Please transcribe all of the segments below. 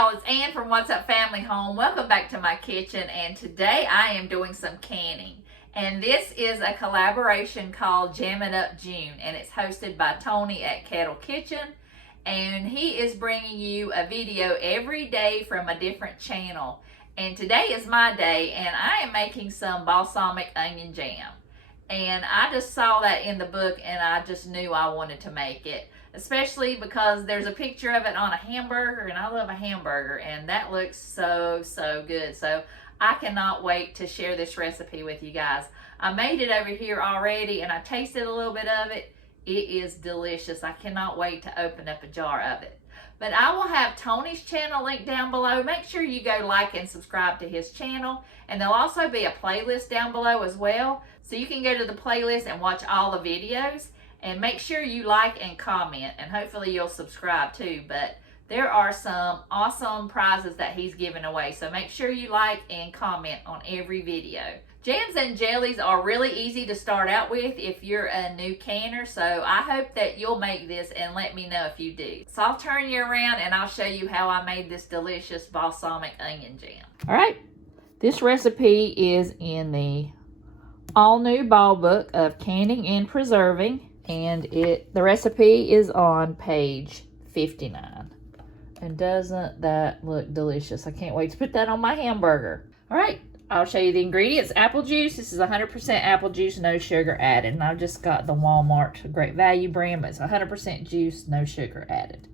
y'all, it's Ann from What's Up Family Home. Welcome back to my kitchen, and today I am doing some canning. And this is a collaboration called Jam It Up June, and it's hosted by Tony at Kettle Kitchen. And he is bringing you a video every day from a different channel. And today is my day, and I am making some balsamic onion jam. And I just saw that in the book, and I just knew I wanted to make it. Especially because there's a picture of it on a hamburger, and I love a hamburger, and that looks so good. So I cannot wait to share this recipe with you guys. I made it over here already, and I tasted a little bit of it. It is delicious. I cannot wait to open up a jar of it. But I will have Tony's channel linked down below. Make sure you go like and subscribe to his channel. And there'll also be a playlist down below as well. So you can go to the playlist and watch all the videos. And make sure you like and comment, and hopefully you'll subscribe too. But there are some awesome prizes that he's giving away, so make sure you like and comment on every video. Jams and jellies are really easy to start out with if you're a new canner, so I hope that you'll make this and let me know if you do. So I'll turn you around and I'll show you how I made this delicious balsamic onion jam. All right, this recipe is in the all-new ball book of Canning and Preserving. And the recipe is on page 59. And doesn't that look delicious? I can't wait to put that on my hamburger. All right, I'll show you the ingredients. Apple juice. This is 100% apple juice, no sugar added. And I've just got the Walmart Great Value brand, but it's 100% juice, no sugar added.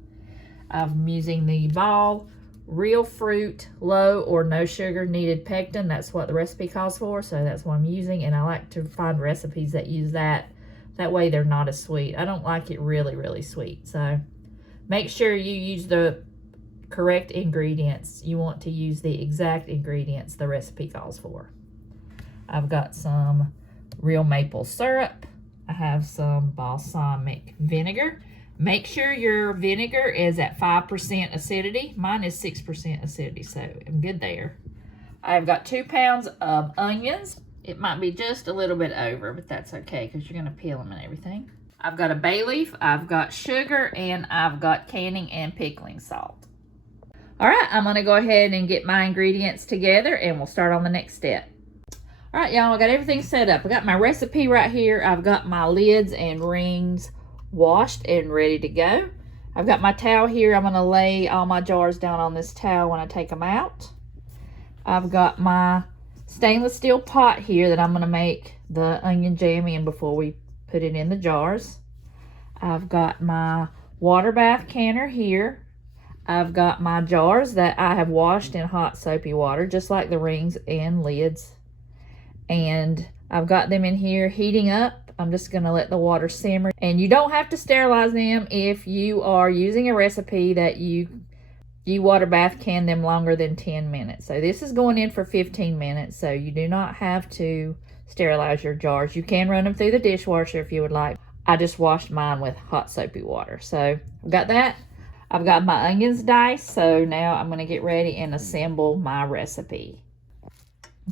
I'm using the Ball Real Fruit Low or No Sugar Needed Pectin. That's what the recipe calls for, so that's what I'm using. And I like to find recipes that use that. That way they're not as sweet. I don't like it really sweet. So make sure you use the correct ingredients. You want to use the exact ingredients the recipe calls for. I've got some real maple syrup. I have some balsamic vinegar. Make sure your vinegar is at 5% acidity. Mine is 6% acidity, so I'm good there. I've got 2 pounds of onions. It might be just a little bit over, but that's okay because you're going to peel them and everything. I've got a bay leaf, I've got sugar, and I've got canning and pickling salt. All right, I'm going to go ahead and get my ingredients together, and we'll start on the next step. All right, y'all, I got everything set up. I got my recipe right here. I've got my lids and rings washed and ready to go. I've got my towel here. I'm going to lay all my jars down on this towel when I take them out. I've got my stainless steel pot here that I'm going to make the onion jam in before we put it in the jars. I've got my water bath canner here. I've got my jars that I have washed in hot soapy water, just like the rings and lids. And I've got them in here heating up. I'm just going to let the water simmer. And you don't have to sterilize them if you are using a recipe that you water bath can them longer than 10 minutes. So this is going in for 15 minutes, so you do not have to sterilize your jars. You can run them through the dishwasher if you would like. I just washed mine with hot soapy water. So I've got that. I've got my onions diced, so now I'm going to get ready and assemble my recipe.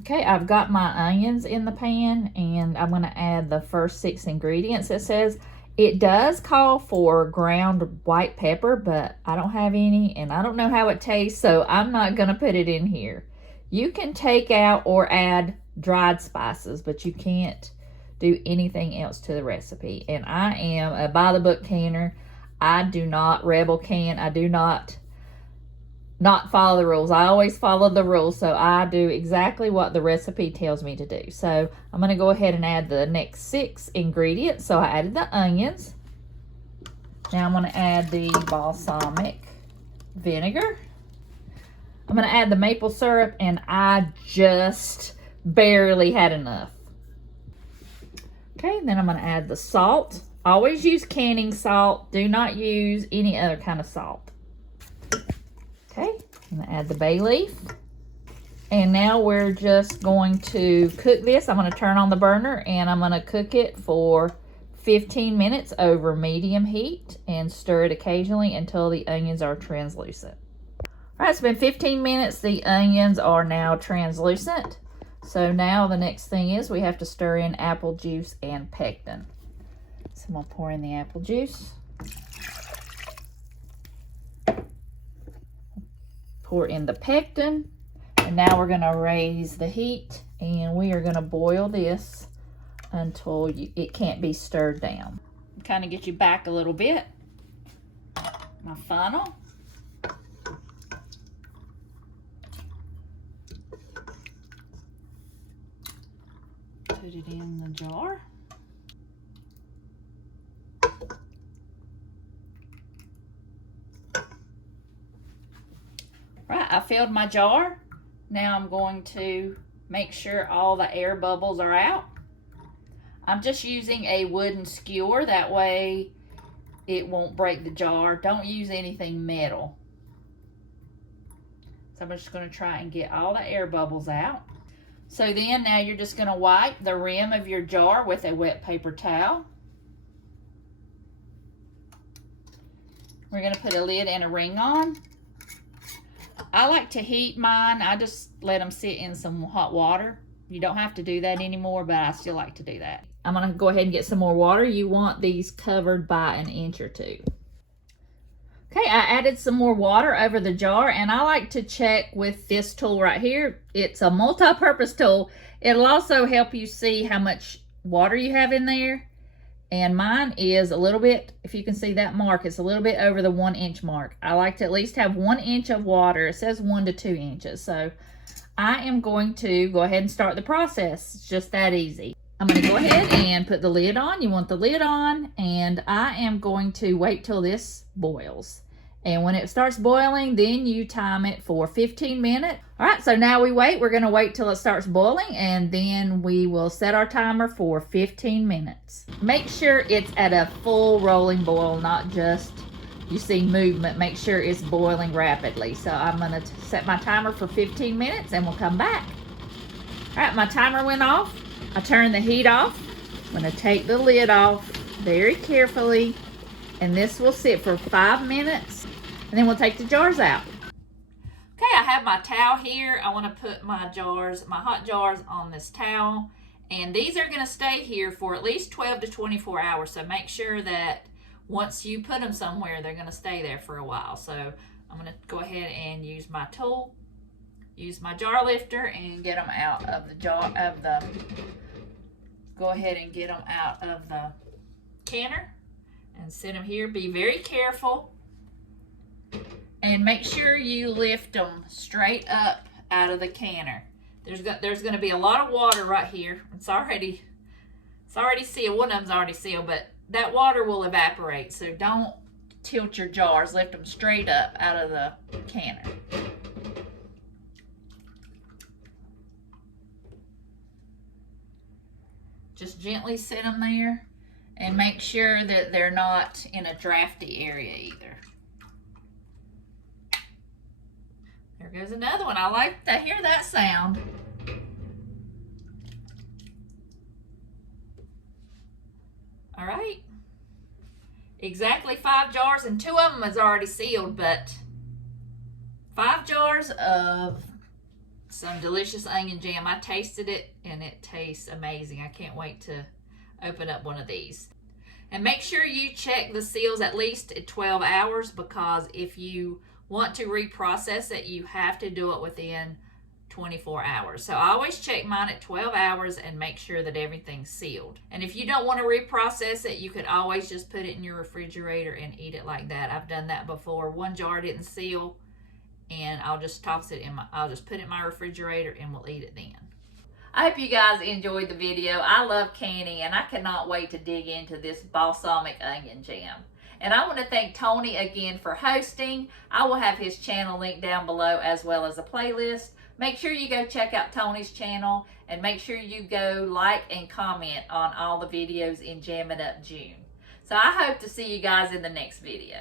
Okay, I've got my onions in the pan, and I'm going to add the first 6 ingredients. It says it does call for ground white pepper, but I don't have any, and I don't know how it tastes, so I'm not going to put it in here. You can take out or add dried spices, but you can't do anything else to the recipe. And I am a by-the-book canner. I do not rebel can. I do not follow the rules. I always follow the rules, so I do exactly what the recipe tells me to do. So I'm going to go ahead and add the next 6 ingredients. So I added the onions. Now I'm going to add the balsamic vinegar. I'm going to add the maple syrup, and I just barely had enough. Okay, then I'm going to add the salt. Always use canning salt. Do not use any other kind of salt. Okay, I'm going to add the bay leaf. And now we're just going to cook this. I'm going to turn on the burner, and I'm going to cook it for 15 minutes over medium heat and stir it occasionally until the onions are translucent. All right, it's been 15 minutes. The onions are now translucent. So now the next thing is we have to stir in apple juice and pectin. So I'm going to pour in the apple juice. pour in the pectin. And now we're gonna raise the heat and we are gonna boil this until it can't be stirred down. Kind of get you back a little bit. My funnel. Put it in the jar. Right, I filled my jar. Now I'm going to make sure all the air bubbles are out. I'm just using a wooden skewer, that way it won't break the jar. Don't use anything metal. So I'm just going to try and get all the air bubbles out. So then now you're just going to wipe the rim of your jar with a wet paper towel. We're going to put a lid and a ring on. I like to heat mine. I just let them sit in some hot water. You don't have to do that anymore, but I still like to do that. I'm going to go ahead and get some more water. You want these covered by 1 inch or 2. Okay, I added some more water over the jar, and I like to check with this tool right here. It's a multi-purpose tool. It'll also help you see how much water you have in there. And mine is a little bit, if you can see that mark, it's a little bit over the 1 inch mark. I like to at least have 1 inch of water. It says 1 to 2 inches. So I am going to go ahead and start the process. It's just that easy. I'm going to go ahead and put the lid on. You want the lid on, and I am going to wait till this boils. And when it starts boiling, then you time it for 15 minutes. All right, so now we wait. We're going to wait till it starts boiling, and then we will set our timer for 15 minutes. Make sure it's at a full rolling boil, not just you see movement. Make sure it's boiling rapidly. So I'm going to set my timer for 15 minutes, and we'll come back. All right, my timer went off. I turned the heat off. I'm going to take the lid off very carefully, and this will sit for 5 minutes. And then we'll take the jars out. Okay, I have my towel here. I want to put my jars, my hot jars, on this towel. And these are going to stay here for at least 12 to 24 hours. So make sure that once you put them somewhere, they're going to stay there for a while. So I'm going to go ahead and use my tool, use my jar lifter, and get them out of the jar, go ahead and get them out of the canner and set them here. Be very careful. And make sure you lift them straight up out of the canner. There's going to be a lot of water right here. It's already sealed. One of them's already sealed, but that water will evaporate. So don't tilt your jars. Lift them straight up out of the canner. Just gently sit them there, and make sure that they're not in a drafty area either. There goes another one. I like to hear that sound. All right. Exactly 5 jars, and 2 of them is already sealed, but 5 jars of some delicious onion jam. I tasted it, and it tastes amazing. I can't wait to open up one of these. And make sure you check the seals at least at 12 hours, because if you want to reprocess it, you have to do it within 24 hours. So I always check mine at 12 hours and make sure that everything's sealed. And if you don't want to reprocess it, you could always just put it in your refrigerator and eat it like that. I've done that before. One jar didn't seal, and I'll just toss it in I'll just put it in my refrigerator and we'll eat it then. I hope you guys enjoyed the video. I love canning, and I cannot wait to dig into this balsamic onion jam. And I want to thank Tony again for hosting. I will have his channel linked down below, as well as a playlist. Make sure you go check out Tony's channel, and make sure you go like and comment on all the videos in Jamming Up June. So I hope to see you guys in the next video.